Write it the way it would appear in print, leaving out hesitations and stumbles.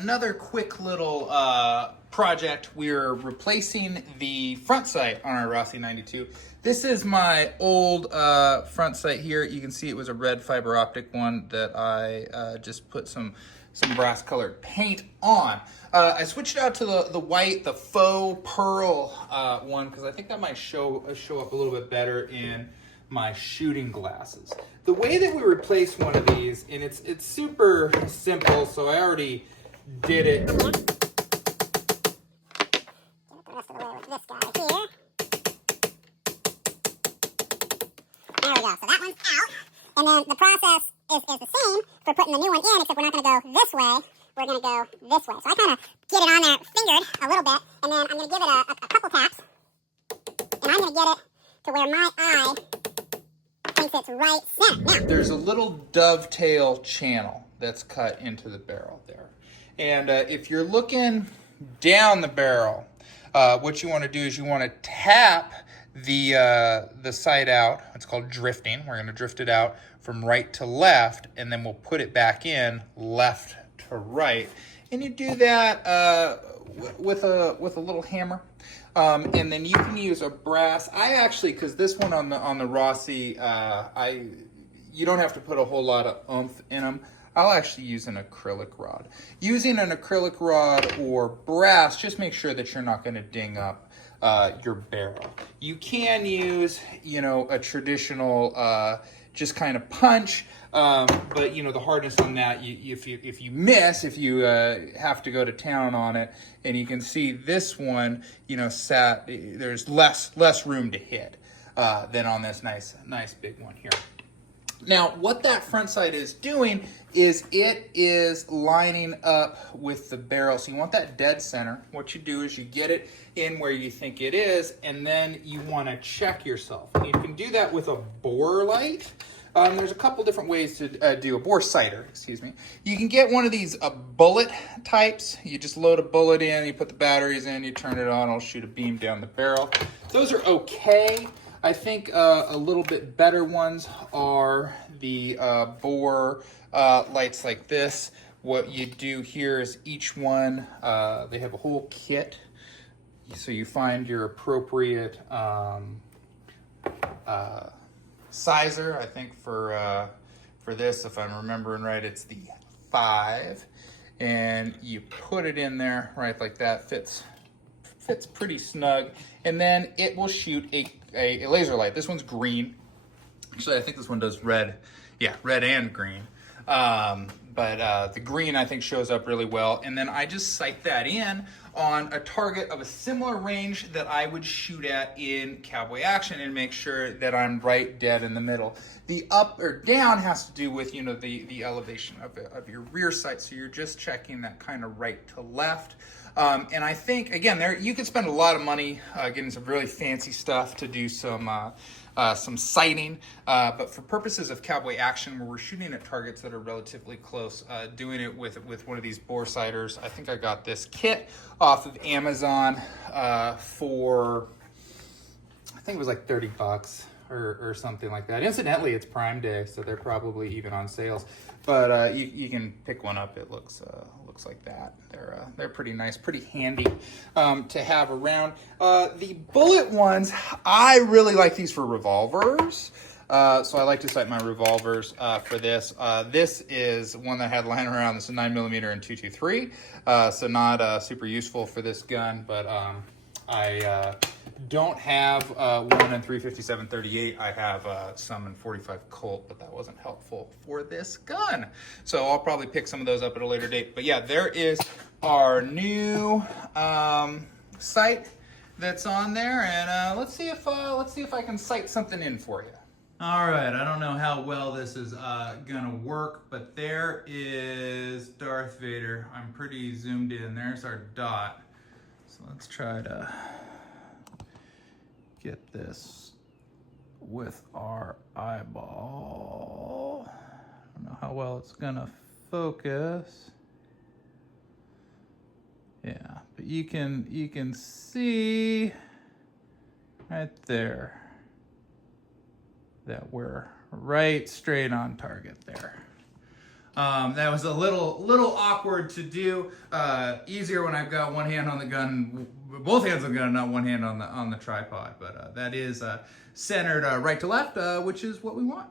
another quick little project. We're replacing the front sight on our Rossi 92. This is my old front sight here. You can see it was a red fiber optic one that I just put some brass colored paint on. I switched out to the white, the faux pearl one, because I think that might show up a little bit better in my shooting glasses. The way that we replace one of these, and it's super simple, so I already did it. Get the rest of the way with this guy here. There we go. So that one's out. And then the process is the same for putting the new one in, except we're not going to go this way. We're going to go this way. So I kind of get it on there fingered a little bit, and then I'm going to give it a couple taps. And I'm going to get it to where my eye thinks it's right center. Now, there's a little dovetail channel that's cut into the barrel there. And if you're looking down the barrel, what you want to do is you want to tap the sight out. It's called drifting. We're going to drift it out from right to left, and then we'll put it back in left to right. And you do that with a little hammer. And then you can use a brass. I actually, because this one on the Rossi, you don't have to put a whole lot of oomph in them. I'll actually use an acrylic rod. Using an acrylic rod or brass, just make sure that you're not going to ding up your barrel. You can use, a traditional just kind of punch, but the hardness on that, if you miss, if you have to go to town on it, and you can see this one, there's less room to hit than on this nice big one here. Now, what that front sight is doing is it is lining up with the barrel. So you want that dead center. What you do is you get it in where you think it is, and then you want to check yourself. And you can do that with a bore light. There's a couple different ways to do a bore sighter, excuse me. You can get one of these bullet types. You just load a bullet in, you put the batteries in, you turn it on, it'll shoot a beam down the barrel. Those are okay. I think a little bit better ones are the bore lights like this. What you do here is each one, they have a whole kit. So you find your appropriate sizer. I think for this, if I'm remembering right, it's the 5. And you put it in there right like that. Fits pretty snug, and then it will shoot a laser light. This one's green. Actually, I think this one does red. Yeah, red and green. But the green, I think, shows up really well. And then I just sight that in on a target of a similar range that I would shoot at in Cowboy Action and make sure that I'm right dead in the middle. The up or down has to do with, the elevation of your rear sight. So you're just checking that kind of right to left. And I think, again, you could spend a lot of money getting some really fancy stuff to do some sighting. But for purposes of Cowboy Action, where we're shooting at targets that are relatively close, doing it with one of these bore sighters. I think I got this kit off of Amazon for, I think it was like $30 or something like that. Incidentally, it's Prime Day, so they're probably even on sales. But you can pick one up. It looks like that. They're pretty nice, pretty handy to have around. The bullet ones, I really like these for revolvers. So I like to sight my revolvers for this. This is one that I had lying around. This is 9mm and .223. So not super useful for this gun, but I don't have one in .357-38. I have some in .45 Colt, but that wasn't helpful for this gun. So I'll probably pick some of those up at a later date. But yeah, there is our new sight that's on there, and let's see if I can sight something in for you. All right, I don't know how well this is gonna work, but there is Darth Vader. I'm pretty zoomed in. There's our dot. So let's try to get this with our eyeball. I don't know how well it's gonna focus. Yeah, but you can see right there that we're right straight on target there. That was a little awkward to do. Easier when I've got one hand on the gun, both hands on the gun, not one hand on the tripod. But that is centered right to left, which is what we want.